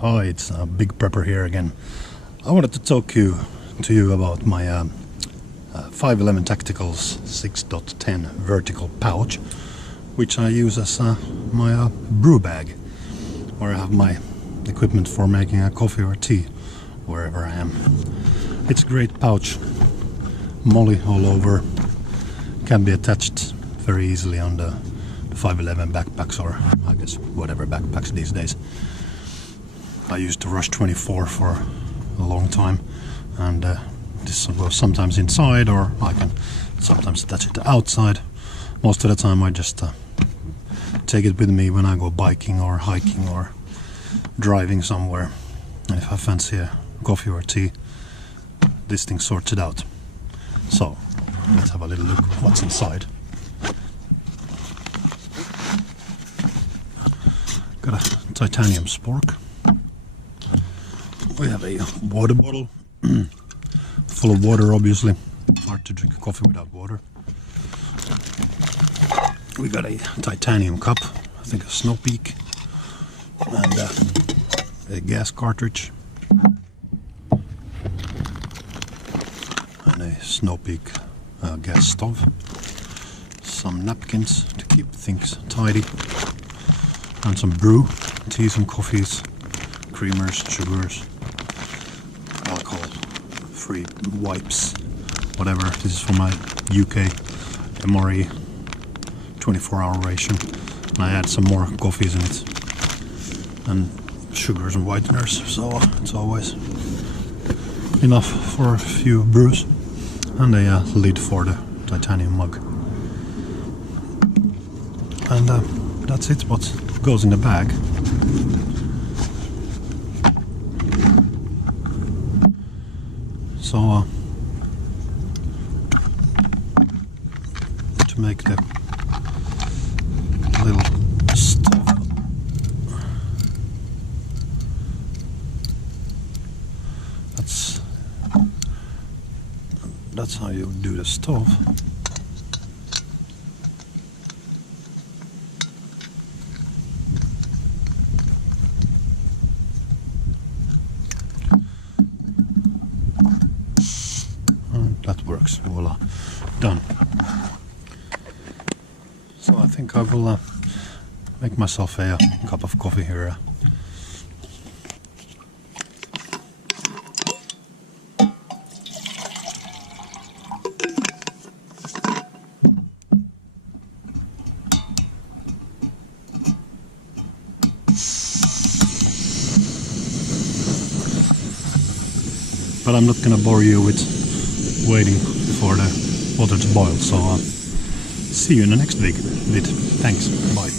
Hi, it's Big Prepper here again. I wanted to talk to you about my 511 Tacticals 6.10 vertical pouch, which I use as my brew bag, where I have my equipment for making a coffee or tea wherever I am. It's a great pouch, molly all over, can be attached very easily on the 511 backpacks, or I guess whatever backpacks these days. I used the Rush 24 for a long time, and this goes sometimes inside, or I can sometimes attach it outside. Most of the time I just take it with me when I go biking or hiking or driving somewhere. And if I fancy a coffee or tea, this thing sorts it out. So let's have a little look what's inside. Got a titanium spork. We have a water bottle full of water, obviously. Hard to drink coffee without water. We got a titanium cup, I think a Snow Peak, and a gas cartridge, and a Snow Peak gas stove. Some napkins to keep things tidy, and some brew, teas and coffees, creamers, sugars, alcohol-free wipes, whatever. This is for my UK MRE 24-hour ration. And I add some more coffees in it, and sugars and whiteners, so it's always enough for a few brews. And a lid for the titanium mug. And that's it, what goes in the bag. So to make the little stove, that's how you do the stove. That works, voila, done. So I think I will make myself a cup of coffee here. But I'm not gonna bore you with waiting for the water to boil, so see you in the next vid. Thanks, bye.